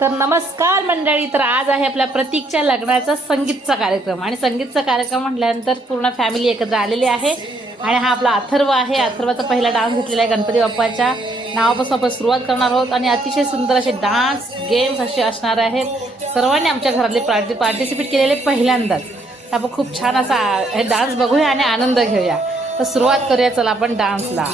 तर नमस्कार मंडळी. तर आज आहे आपल्या प्रतीकच्या लग्नाचा संगीतचा कार्यक्रम आणि संगीतचा कार्यक्रम म्हटल्यानंतर पूर्ण फॅमिली एकत्र आलेली आहे. आणि हा आपला अथर्व आहे. अथर्वाचा पहिला डान्स घेतलेला आहे. गणपती बाप्पाच्या नावापासून आपण सुरुवात करणार आहोत आणि अतिशय सुंदर असे डान्स गेम्स असे असणार आहेत. सर्वांनी आमच्या घरातले पार्टिसिपेट केलेले पहिल्यांदाच. आपण खूप छान असा हे डान्स बघूया आणि आनंद घेऊया. तर सुरुवात करूया चला आपण डान्सला.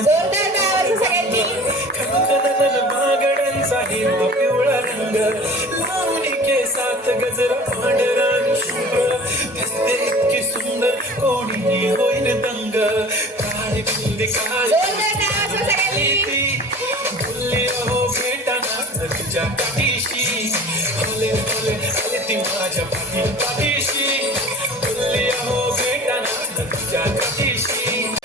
सगळ्यांनी जोरदार बागड्यांचा हिरवा पिवळा रंग लावणी केसात गजरा पांढरा आणि शुभ्र दिसते इतकी सुंदर कोणी होईल दंग काळी बुंदी काळी बोलली हो भेटाना तुझ्या पाठीशी हले हले हले ती माझ्या पाठीशी बोलली हो भेटाना तुझ्या पाठीशी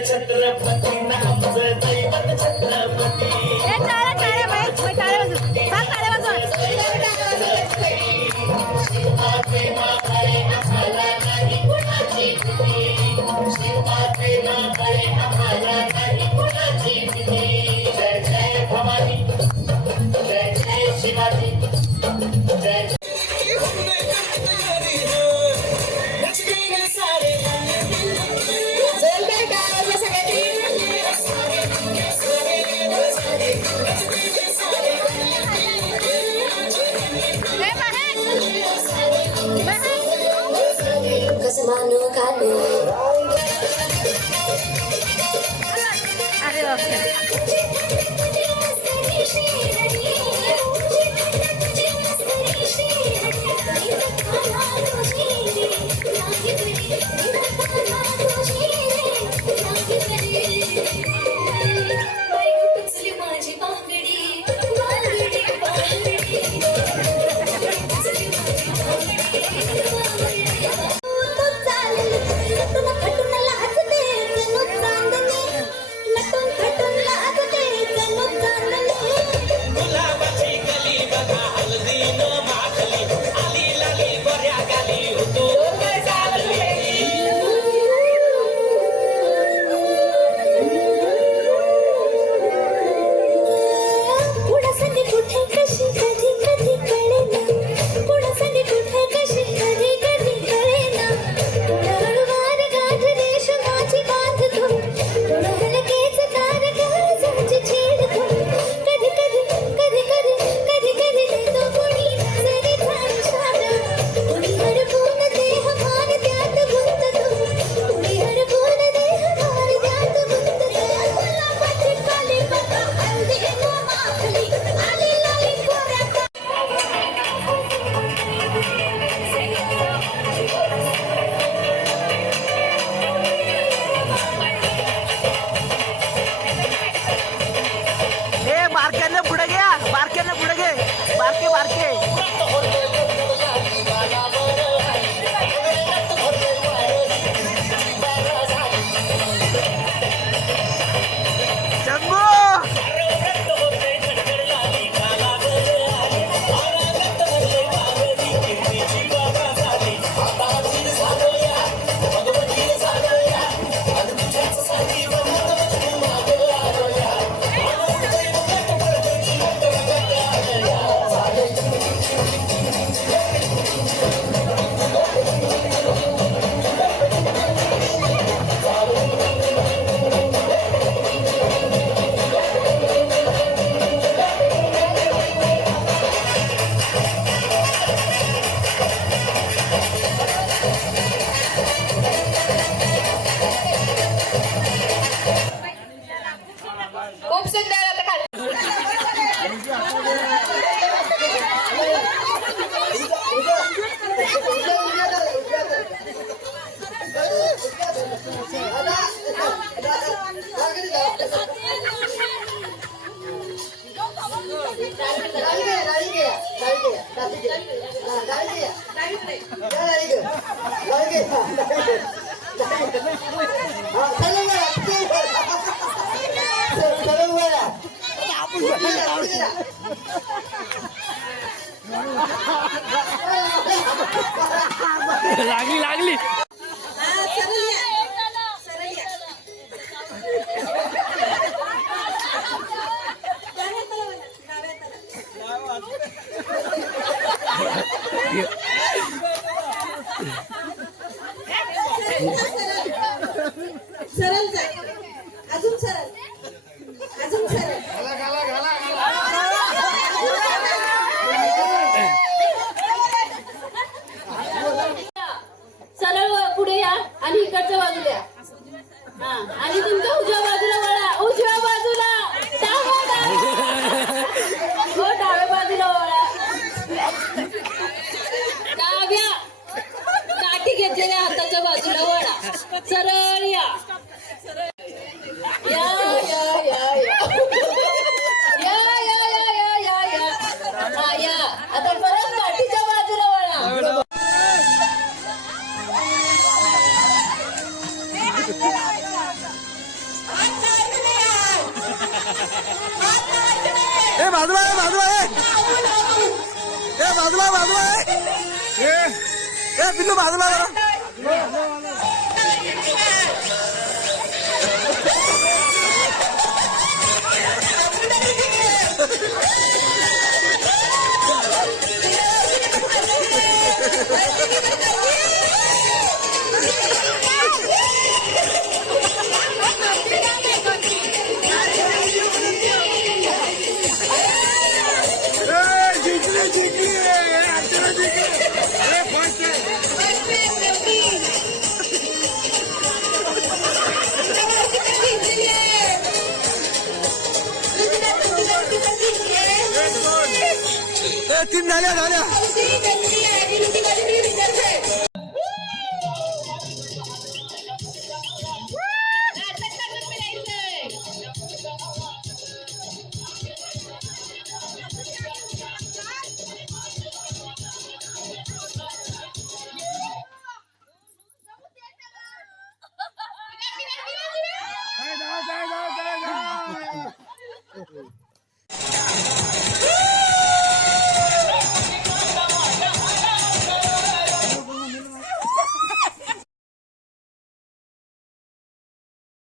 छत्रपती नामचं दैवत छत्रपती जय जय भवानी जय जय शिवाजी जय अरे कुठे कशी कधी कधी कळे ना लागली लागली सरळ जाय अजून सरळ अजून सरळ सरळ पुढे या आणि इकडच्या बाजूला या. हा आणि तुमच्या उजव्या बाजूला वळा उजव्या बाजूला हो डाव्या बाजूला वळा डाव्या काठी घेतलेल्या हाताच्या बाजूला वळा सरळ या या या या या या या या या या या हा या आता परत काठीच्या बाजूला वळा ए बाजूला आहे बाजूला आहे ए बाजूला बाजूला आहे ए पिल्लू बाजूला जरा जिंकली जिंकली अर्चना जिंकली अरे फर्स्ट तीन झाल्या झाल्या